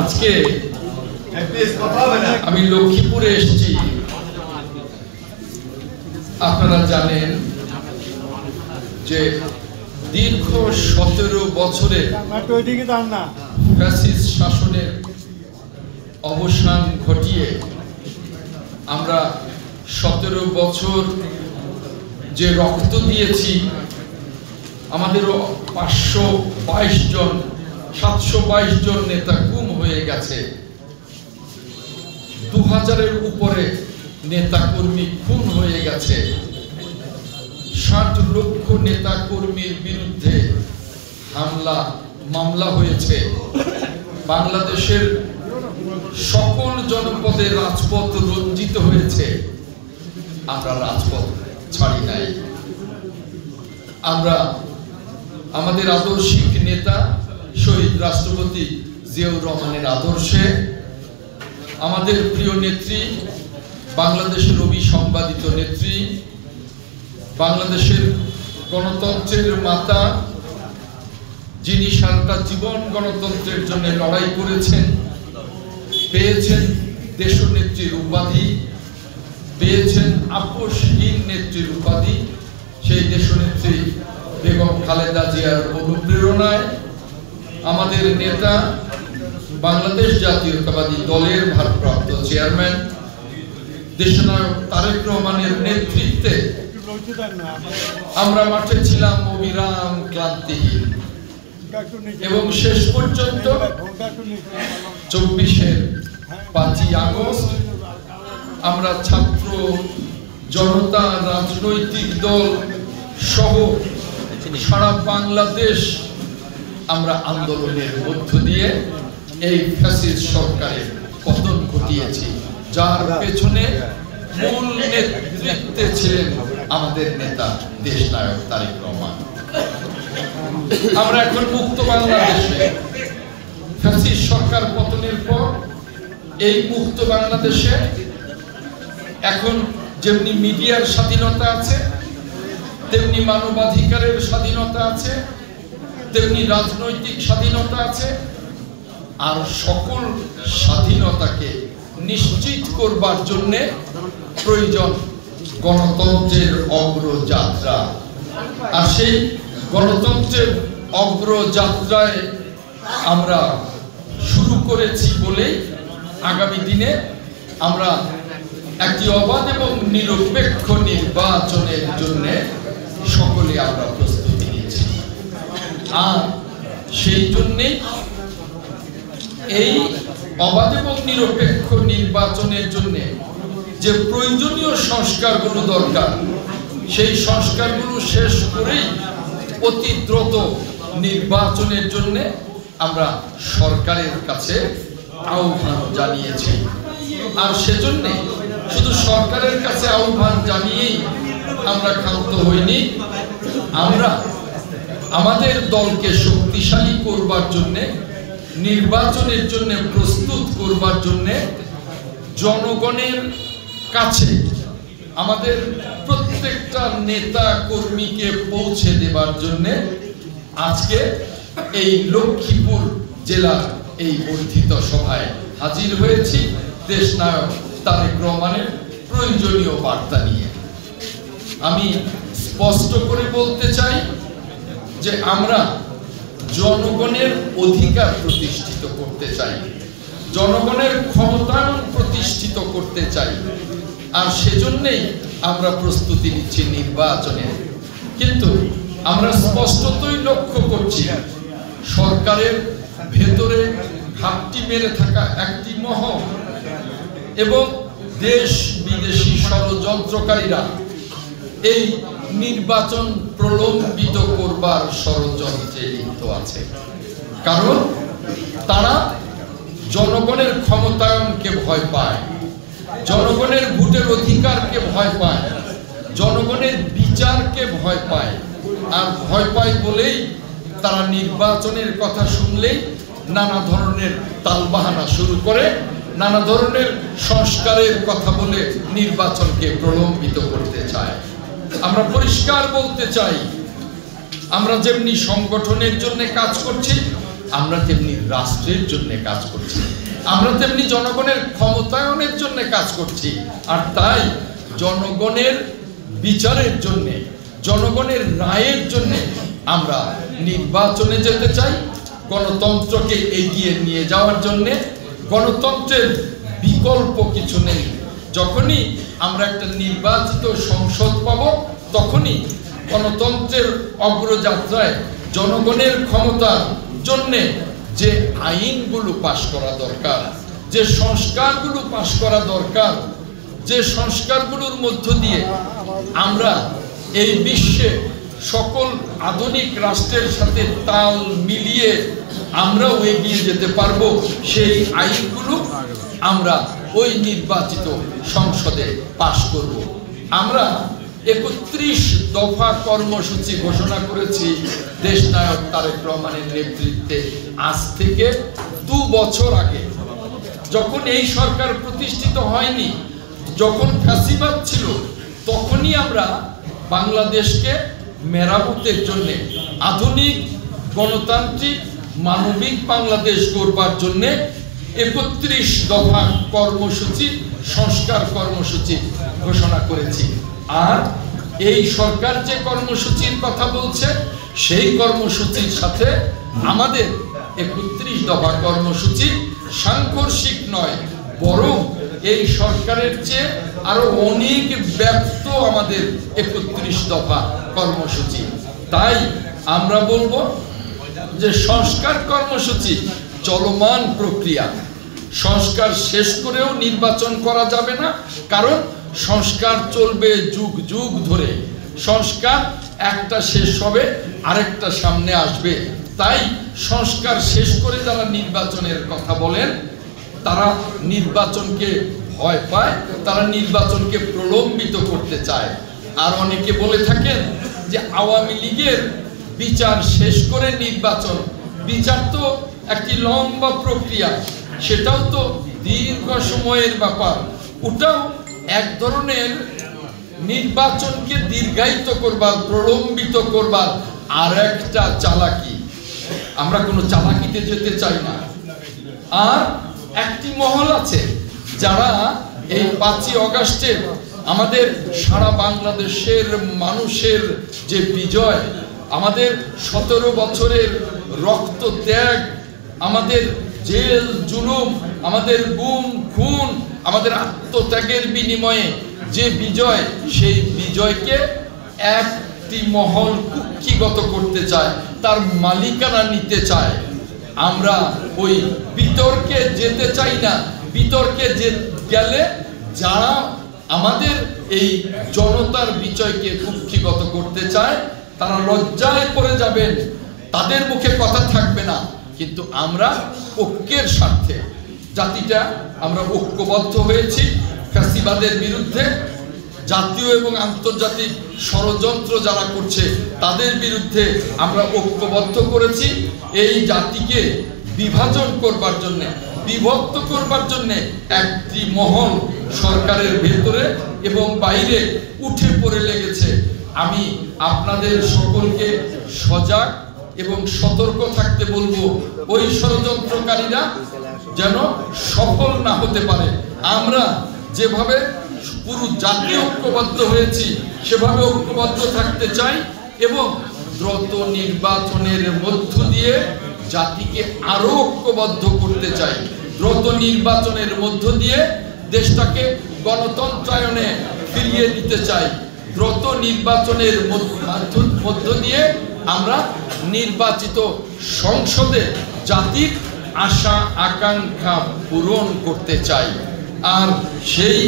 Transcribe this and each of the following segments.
আজকে আমি লক্ষ্মীপুরে এসেছি। আপনারা জানেন যে দীর্ঘ 17 বছরের ফ্যাসিস্ট শাসনের অবসান ঘটিয়ে আমরা 17 বছর যে রক্ত দিয়েছি, আমাদের 722 জন নেতা গুম হয়ে গেছে, 2000-এর উপরে নেতা কর্মী খুন হয়ে গেছে, 60 লক্ষ নেতা কর্মীর বিরুদ্ধে মামলা হয়েছে। বাংলাদেশের সকল জনপদে রাজপথ রঞ্জিত হয়েছে। আমরা রাজপথ ছাড়ি নাই। আমরা আমাদের আদর্শিক নেতা শহীদ রাষ্ট্রপতি জিয়াউর রহমানের আদর্শে, আমাদের প্রিয় নেত্রী, বাংলাদেশের অবিসংবাদিত নেত্রী, বাংলাদেশের গণতন্ত্রের মাতা, যিনি সারাটা জীবন গণতন্ত্রের জন্য লড়াই করেছেন, পেয়েছেন দেশনেত্রীর উপাধি, পেয়েছেন আপোষহীন নেত্রীর উপাধি, সেই দেশনেত্রী বেগম খালেদা জিয়ার অনুপ্রেরণায় আমাদের নেতা, বাংলাদেশ জাতীয়তাবাদী দলের ভারপ্রাপ্ত চেয়ারম্যান দেশনায়ক তারেক রহমানের নেতৃত্বে আমরা মাঠে ছিলাম অবিরাম ক্লান্তিহীন, এবং শেষ পর্যন্ত 24-এর 5ই আগস্ট আমরা ছাত্র জনতা, রাজনৈতিক দল সহ সারা বাংলাদেশ আমরা আন্দোলনের মধ্য দিয়ে এই ফ্যাসিস্ট সরকারের পতন ঘটিয়েছি, যার পেছনে মূল নেতৃত্বে ছিলেন আমাদের নেতা দেশনায়ক তারেক রহমান। আমরা এখন মুক্ত বাংলাদেশে, ফ্যাসিস্ট সরকার পতনের পর এই মুক্ত বাংলাদেশে এখন যেমনি মিডিয়ার স্বাধীনতা আছে, তেমনি মানবাধিকারের স্বাধীনতা আছে, তেমনি রাজনৈতিক স্বাধীনতা আছে, আর সকল স্বাধীনতাকে নিশ্চিত করবার জন্য প্রয়োজন গণতন্ত্রের অগ্রযাত্রা। আর সেই গণতন্ত্রের অগ্রযাত্রায় আমরা শুরু করেছি বলেই আগামী দিনে আমরা একটি অবাধ এবং নিরপেক্ষ নির্বাচনের জন্য সকলে আমরা প্রস্তুতি নিয়েছি। আর সেই জন্যেই এই অবাধ এবং নিরপেক্ষ নির্বাচনের জন্য যে প্রয়োজনীয় সংস্কারগুলো দরকার, সেই সংস্কারগুলো শেষ করেই অতি দ্রুত নির্বাচনের জন্য আমরা সরকারের কাছে আহ্বান জানিয়েছি। আর সেজন্য শুধু সরকারের কাছে আহ্বান জানিয়েই আমরা ক্ষান্ত হইনি, আমরা আমাদের দলকে শক্তিশালী করবার জন্য, নির্বাচনের জন্য প্রস্তুত করবার জন্য জনগণের কাছে আমাদের প্রত্যেকটা নেতা কর্মীকে পৌঁছে দেবার জন্য আজকে এই লক্ষ্মীপুর জেলার এই বর্ধিত সভায় হাজির হয়েছি দেশনায়ক তারেক রহমানের প্রয়োজনীয় বার্তা নিয়ে। আমি স্পষ্ট করে বলতে চাই যে আমরা জনগণের অধিকার প্রতিষ্ঠিত করতে চাই, জনগণের ক্ষমতায়ন প্রতিষ্ঠিত করতে চাই, আর সেজন্যই আমরা প্রস্তুতি নিচ্ছি নির্বাচনে। কিন্তু আমরা স্পষ্টতই লক্ষ্য করছি সরকারের ভেতরে ঘাপটি মেরে থাকা একটি মহল এবং দেশ বিদেশি ষড়যন্ত্রকারীরা এই নির্বাচন প্রলম্বিত করবার ষড়যন্ত্রে লিপ্ত আছে। কারণ তারা জনগণের ক্ষমতায়নকে ভয় পায়, জনগণের ভোটের অধিকারকে ভয় পায়, জনগণের বিচারকে ভয় পায়। আর ভয় পায় বলেই তারা নির্বাচনের কথা শুনলেই নানা ধরনের তালবাহানা শুরু করে, নানা ধরনের সংস্কারের কথা বলে নির্বাচনকে প্রলম্বিত করতে চায়। আমরা পরিষ্কার বলতে চাই, আমরা যেমনি সংগঠনের জন্য কাজ করছি, আমরা তেমনি রাষ্ট্রের জন্য কাজ করছি, আমরা তেমনি জনগণের ক্ষমতায়নের জন্য কাজ করছি। আর তাই জনগণের বিচারের জন্য, জনগণের রায়ের জন্য আমরা নির্বাচনে যেতে চাই, গণতন্ত্রকে এগিয়ে নিয়ে যাওয়ার জন্য। গণতন্ত্রের বিকল্প কিছু নেই। যখনই আমরা একটা নির্বাচিত সংসদ পাব, তখনই গণতন্ত্রের অগ্রযাত্রায় জনগণের ক্ষমতার জন্য যে আইনগুলো পাশ করা দরকার, যে সংস্কারগুলো পাশ করা দরকার, যে সংস্কারগুলোর মধ্য দিয়ে আমরা এই বিশ্বে সকল আধুনিক রাষ্ট্রের সাথে তাল মিলিয়ে আমরাও এগিয়ে যেতে পারবো, সেই আইনগুলো আমরা ওই নির্বাচিত সংসদে পাশ করব। আমরা 31 দফা কর্মসূচি ঘোষণা করেছি দেশনায়ক তারেক রহমানের নেতৃত্বে। আজ থেকে 2 বছর আগে, যখন এই সরকার প্রতিষ্ঠিত হয়নি, যখন ফ্যাসিবাদ ছিল, তখনই আমরা বাংলাদেশকে মেরামতের জন্য, আধুনিক গণতান্ত্রিক মানবিক বাংলাদেশ গড়বার জন্য 31 দফা কর্মসূচি, সংস্কার কর্মসূচি ঘোষণা করেছি। আর এই সরকার যে কর্মসূচির কথা বলছে, সেই কর্মসূচির সাথে আমাদের 31 দফা কর্মসূচি সাংঘর্ষিক নয়, বরং এই সরকারের চেয়ে আরো অনেক ব্যাপ্ত আমাদের 31 দফা কর্মসূচি। তাই আমরা বলবো যে সংস্কার কর্মসূচি চলমান প্রক্রিয়া, সংস্কার শেষ করেও নির্বাচন করা যাবে না, কারণ সংস্কার চলবে যুগ যুগ ধরে। সংস্কার একটা শেষ হবে, আরেকটা সামনে আসবে। তাই সংস্কার শেষ করে যারা নির্বাচনের কথা বলেন, তারা নির্বাচনকে ভয় পায়, তারা নির্বাচনকে প্রলম্বিত করতে চায়। আর অনেকে বলে থাকেন যে আওয়ামী লীগের বিচার শেষ করে নির্বাচন, বিচার তো একটি লম্বা প্রক্রিয়া, সেটাও তো দীর্ঘ সময়ের ব্যাপার। ওটাও এক ধরনের নির্বাচনকে দীর্ঘায়িত করবার, প্রলম্বিত করবার আর একটা চালাকি। আমরা কোনো চালাকিতে যেতে চাই না। আর একটি মহল আছে যারা এই 5ই আগস্টে আমাদের সারা বাংলাদেশের মানুষের যে বিজয়, আমাদের 17 বছরের রক্ত ত্যাগ, আমাদের জেল জুলুম, আমাদের গুম খুন, আমাদের আত্মত্যাগের বিনিময়ে যে বিজয়, সেই বিজয়কে একটি মহল কুক্ষিগত করতে চায়, তার মালিকানা নিতে চায়। আমরা ওই বিতর্কে যেতে চাই না। বিতর্কে গেলে যারা আমাদের এই জনতার বিজয়কে কুক্ষিগত করতে চায়, তারা লজ্জায় পড়ে যাবেন, তাদের মুখে কথা থাকবে না। কিন্তু আমরা ঐক্যের স্বার্থে, জাতিটা আমরা ঐক্যবদ্ধ হয়েছি ফ্যাসিবাদের বিরুদ্ধে। জাতীয় এবং আন্তর্জাতিক ষড়যন্ত্র যারা করছে, তাদের বিরুদ্ধে আমরা ঐক্যবদ্ধ করেছি। এই জাতিকে বিভাজন করবার জন্য, বিভক্ত করবার জন্য একটি মহল সরকারের ভেতরে এবং বাইরে উঠে পড়ে লেগেছে। আমি আপনাদের সকলকে সজাগ এবং সতর্ক থাকতে বলবো, ওই ষড়যন্ত্রকারীরা যেন সফল না হতে পারে। আমরা যেভাবে পুরো জাতি ঐক্যবদ্ধ হয়েছি, সেভাবে ঐক্যবদ্ধ থাকতে চাই এবং দ্রুত নির্বাচনের মধ্য দিয়ে জাতিকে আরো ঐক্যবদ্ধ করতে চাই। দ্রুত নির্বাচনের মধ্য দিয়ে দেশটাকে গণতন্ত্রায়নে ফিরিয়ে দিতে চাই। দ্রুত নির্বাচনের মধ্য দিয়ে আমরা নির্বাচিত সংসদে জাতির আশা আকাঙ্ক্ষা পূরণ করতে চাই। আর সেই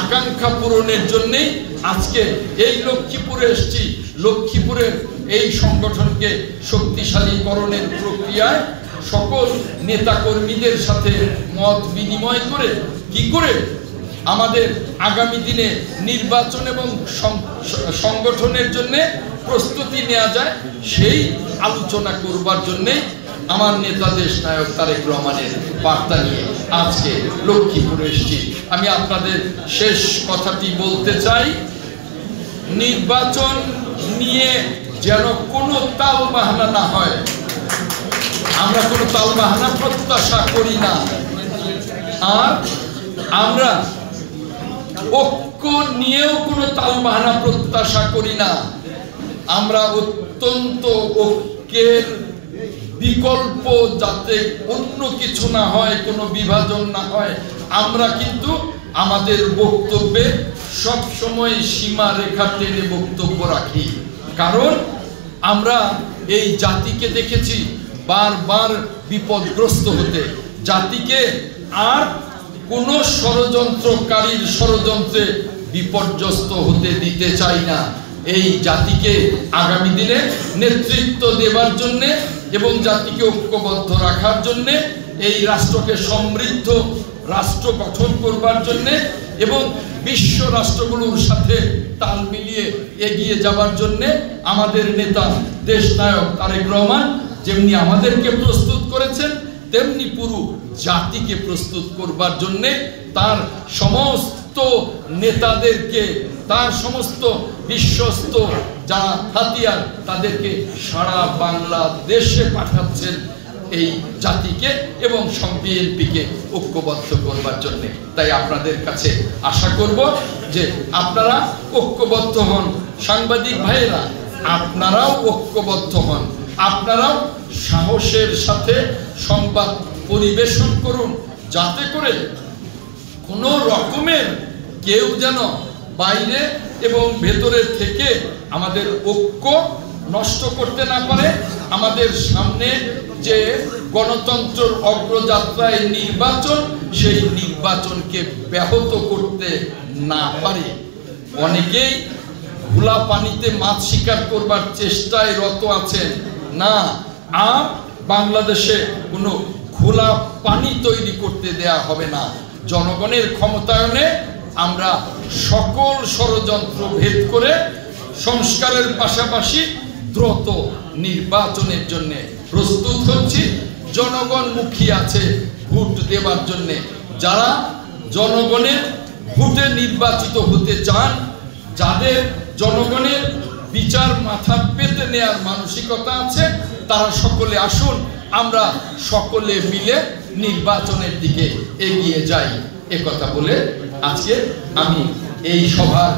আকাঙ্ক্ষা পূরণের জন্যই আজকে এই লক্ষ্মীপুরে এসেছি। লক্ষ্মীপুরের এই সংগঠনকে শক্তিশালীকরণের প্রক্রিয়ায় সকল নেতাকর্মীদের সাথে মত বিনিময় করে কি করে আমাদের আগামী দিনে নির্বাচন এবং সংগঠনের জন্য প্রস্তুতি নেওয়া যায়, সেই আলোচনা করবার জন্যে আমার নেতা দেশ নায়ক তারেক রহমানের বার্তা নিয়ে আজকে লক্ষ্মীপুরে এসেছি। আমি আপনাদের শেষ কথাটি বলতে চাই, নির্বাচন নিয়ে যেন কোনো তাল বাহানা না হয়। আমরা কোনো তালবাহানা প্রত্যাশা করি না। আর আমরা ঐক্য নিয়েও কোনো তালবাহানা প্রত্যাশা করি না। আমরা অত্যন্ত ঐক্যের বিকল্প, যাতে অন্য কিছু না হয়, কোনো বিভাজন না হয়, আমরা কিন্তু আমাদের বক্তব্যে সব সময় সীমা রেখা টেনে বক্তব্য রাখি। কারণ আমরা এই জাতিকে দেখেছি বারবার বিপদগ্রস্ত হতে। জাতিকে আর কোনো ষড়যন্ত্রকারীর ষড়যন্ত্রে বিপর্যস্ত হতে দিতে চাই না। এই জাতিকে আগামী দিনে নেতৃত্ব দেবার জন্য এবং জাতিকে ঐক্যবদ্ধ রাখার জন্য, এই রাষ্ট্রকে সমৃদ্ধ রাষ্ট্র গঠন করবার জন্য এবং বিশ্ব রাষ্ট্রগুলোর সাথে তাল মিলিয়ে এগিয়ে যাবার জন্য আমাদের নেতা দেশনায়ক তারেক রহমান যেমনি আমাদেরকে প্রস্তুত করেছেন, তেমনি পুরো জাতিকে প্রস্তুত করবার জন্য তার সমস্ত নেতাদেরকে, তার সমস্ত বিশ্বস্ত যারা হাতিয়ার, তাদেরকে সারা বাংলাদেশে পাঠাচ্ছেন এই জাতিকে এবং বিএনপিকে ঐক্যবদ্ধ করবার জন্য। তাই আপনাদের কাছে আশা করব যে আপনারা ঐক্যবদ্ধ হন। সাংবাদিক ভাইয়েরা, আপনারাও ঐক্যবদ্ধ হন। আপনারাও সাহসের সাথে সংবাদ পরিবেশন করুন, যাতে করে কোনো রকমের কেউ যেন বাইরে এবং ভেতরে থেকে আমাদের ঐক্য নষ্ট করতে না পারে। আমাদের সামনে যে গণতন্ত্রের অগ্রযাত্রায় নির্বাচন, সেই নির্বাচনকে ব্যাহত করতে না পারে। অনেকেই খোলা পানিতে মাছ শিকার করবার চেষ্টায় রত আছেন। না, আর বাংলাদেশে কোনো খোলা পানি তৈরি করতে দেয়া হবে না। জনগণের ক্ষমতায়নে আমরা সকল ষড়যন্ত্র ভেদ করে সংস্কারের পাশাপাশি দ্রুত নির্বাচনের জন্য প্রস্তুত হচ্ছি। জনগণ মুখী আছে ভোট দেবার জন্য। যারা জনগণের ভোটে নির্বাচিত হতে চান, যাদের জনগণের বিচার মাথা পেতে নেয়ার মানসিকতা আছে, তারা সকলে আসুন, আমরা সকলে মিলে নির্বাচনের দিকে এগিয়ে যাই। একথা বলে আজকে আমি এই সভার